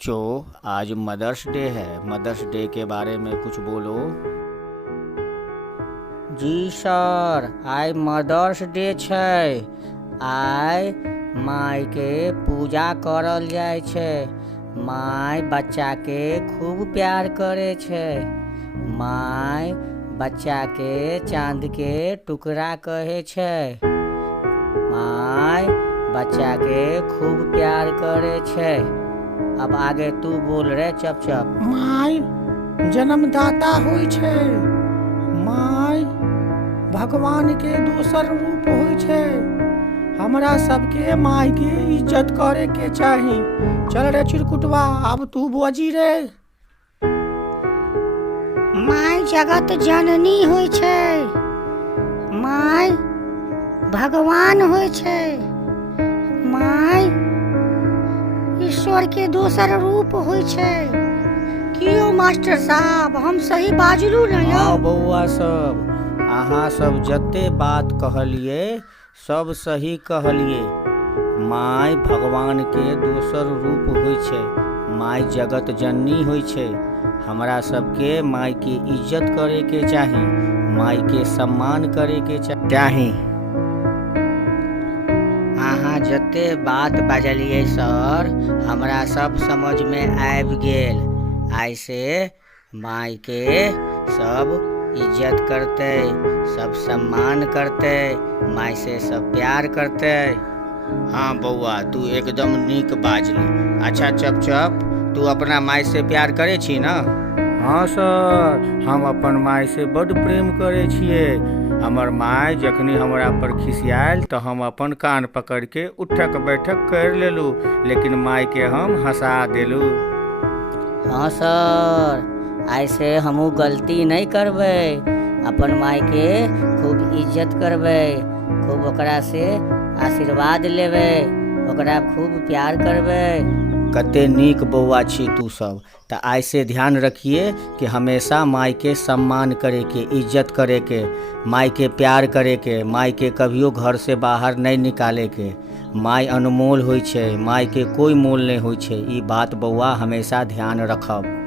बच्चों, आज mother's day है। मदर्स डे के बारे में कुछ बोलो। जी सर, आइ मदर्स डे छै। आइ माय के पूजा करल जाइ छै। माय बच्चा के खूब प्यार करे छै। माय बच्चा के चांद के टुकड़ा कहे छै। माय बच्चा के खूब प्यार करे छै। अब आगे तू बोल रे चप चप। माय जन्मदाता होइ छै। माय भगवान के दोसर रूप होइ छै। हमरा सबके माय के इज्जत करे के चाही। चल रे चिरकुटवा, अब तू बजी रे। माय जगत जननी होइ छै। माय भगवान होइ छै। माय ईश्वर के दोसर रूप होइ छै। कियो मास्टर साहब, हम सही बाजलू न यौ? हाँ बौआ सब, अहाँ सब जते बात कहलिए सब सही कहलिए। माय भगवान के दोसर रूप होइ छै। माय जगत जननी होइ छै। हमरा सबके माय के इज्जत करे के चाही। माय के सम्मान करे के चाही। अहाँ जते बात बाजलिए सर, हमरा सब समझ में आबि गेल। आइ से माय के सब इज्जत करते, सब सम्मान करते, माय से सब प्यार करते। हाँ बौआ, तू एकदम नीक बाजली। अच्छा चप चप, तू अपना माय से प्यार करे छी ना? हाँ सर, हम अपन माय से बड़ प्रेम करे छिए। हमर माय जखनी हमरा पर खिसियाल तो हम अपन कान पकड़ के उठक बैठक कर लेलू, लेकिन माय के हम हंसा देलू। हाँ सर, ऐसे हमू गलती नहीं करबे। अपन माय के खूब इज्जत करबे, खूब ओकरा से आशीर्वाद लेबे, ओकरा खूब प्यार करबे। कते नीक बौआ छी तू सब। तो ऐसे ध्यान रखिए कि हमेशा माय के सम्मान करे के, इज्जत करे के, माय के प्यार करे के, माय के कभियो घर से बाहर नहीं निकाले के। माय अनमोल होइ छै, माय के कोई मोल नहीं होइ छै। ई बात बौआ हमेशा ध्यान रखब।